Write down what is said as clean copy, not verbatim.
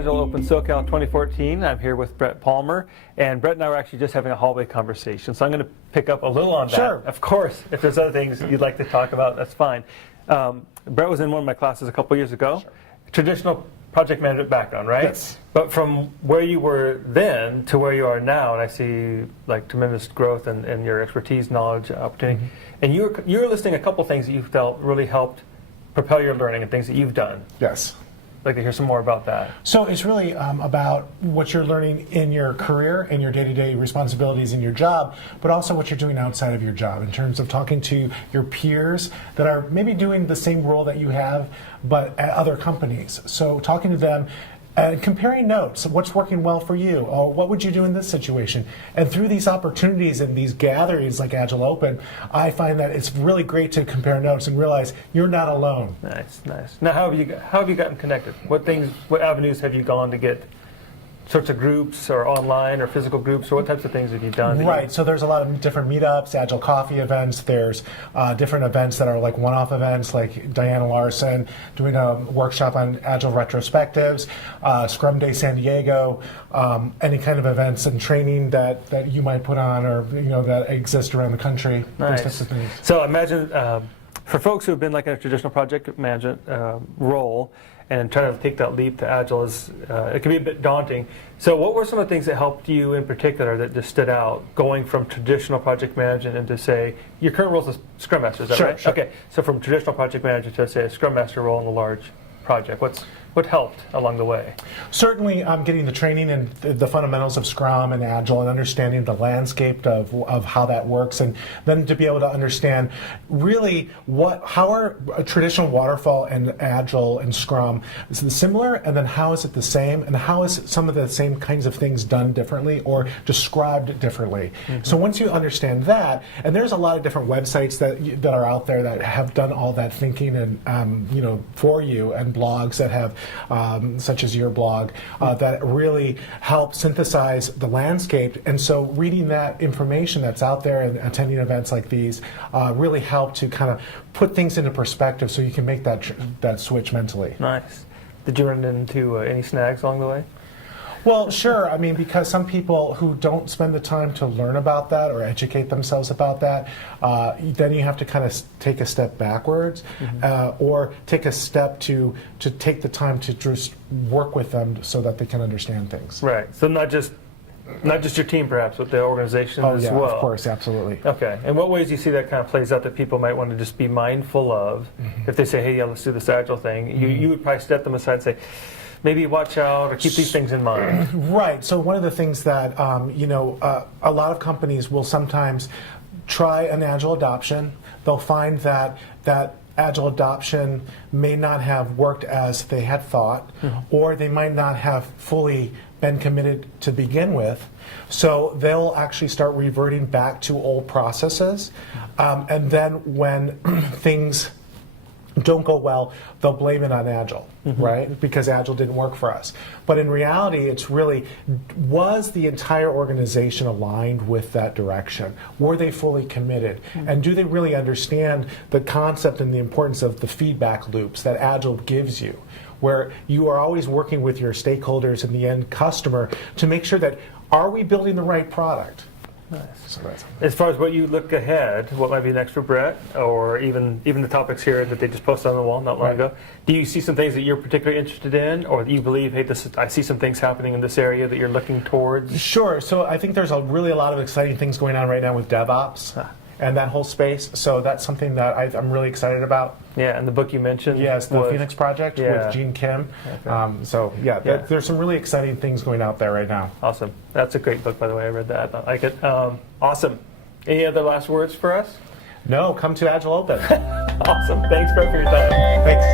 Agile Open SoCal 2014. I'm here with Brett Palmer, and Brett and I were actually just having a hallway conversation, so I'm going to pick up a little on that. Sure. Of course, if there's other things you'd like to talk about, that's fine. Brett was in one of my classes a couple years ago. Sure. Traditional project management background, right? Yes. But from where you were then to where you are now, and I see like tremendous growth in your expertise, knowledge, opportunity, and you were listing a couple things that you felt really helped propel your learning and things that you've done. Yes. I'd like to hear some more about that. So it's really about what you're learning in your career and your day-to-day responsibilities in your job, but also what you're doing outside of your job in terms of talking to your peers that are maybe doing the same role that you have, but at other companies. So talking to them and comparing notes, what's working well for you, or what would you do in this situation? And through these opportunities and these gatherings like Agile Open, I find that it's really great to compare notes and realize you're not alone. Nice, nice. Now, how have you gotten connected? What avenues have you gone to get sorts of groups, or online or physical groups, or what types of things have you done? Right, so there's a lot of different meetups, Agile Coffee events, there's different events that are like one-off events, like Diana Larson doing a workshop on Agile retrospectives, Scrum Day San Diego, any kind of events and training that you might put on or that exist around the country. Nice. Those types of things. So imagine, for folks who have been like in a traditional project management role, and trying to take that leap to Agile it can be a bit daunting. So what were some of the things that helped you in particular that just stood out, going from traditional project management into, say, your current role is a Scrum Master, is that right? Sure. Okay, so from traditional project manager to, say, a Scrum Master role in a large project, what helped along the way? Certainly, getting the training and the fundamentals of Scrum and Agile and understanding the landscape of how that works, and then to be able to understand really how are a traditional waterfall and Agile and Scrum similar, and then how is it the same, and how is some of the same kinds of things done differently or described differently. So once you understand that, and there's a lot of different websites that are out there that have done all that thinking and for you, and blogs that have such as your blog, that really help synthesize the landscape. And so reading that information that's out there and attending events like these really help to kind of put things into perspective so you can make that switch mentally. Nice. Did you run into any snags along the way? Well, sure. I mean, because some people who don't spend the time to learn about that or educate themselves about that, then you have to kind of take a step backwards, or take a step to take the time to just work with them so that they can understand things. Right. So not just your team, perhaps, but the organization as yeah, well. Of course, absolutely. Okay. And what ways do you see that kind of plays out that people might want to just be mindful of if they say, hey, yeah, let's do this Agile thing? You would probably step them aside and say, maybe watch out or keep these things in mind. Right. So one of the things that a lot of companies will sometimes try an Agile adoption. They'll find that Agile adoption may not have worked as they had thought, or they might not have fully been committed to begin with. So they'll actually start reverting back to old processes, and then when things don't go well, they'll blame it on Agile, right? Because Agile didn't work for us. But in reality, it's really, was the entire organization aligned with that direction? Were they fully committed? And do they really understand the concept and the importance of the feedback loops that Agile gives you, where you are always working with your stakeholders and the end customer to make sure that, are we building the right product? Nice. So that's as far as what you look ahead, what might be next for Brett, or even the topics here that they just posted on the wall not long ago, do you see some things that you're particularly interested in, or that you believe, hey, I see some things happening in this area that you're looking towards? Sure. So I think there's really a lot of exciting things going on right now with DevOps and that whole space. So that's something that I'm really excited about. Yeah, and the book you mentioned. Yes, the Phoenix Project with Gene Kim. Okay. There's some really exciting things going out there right now. Awesome. That's a great book, by the way. I read that. I like it. Awesome. Any other last words for us? No, come to Agile Open. Awesome. Thanks, Brett, for your time. Thanks.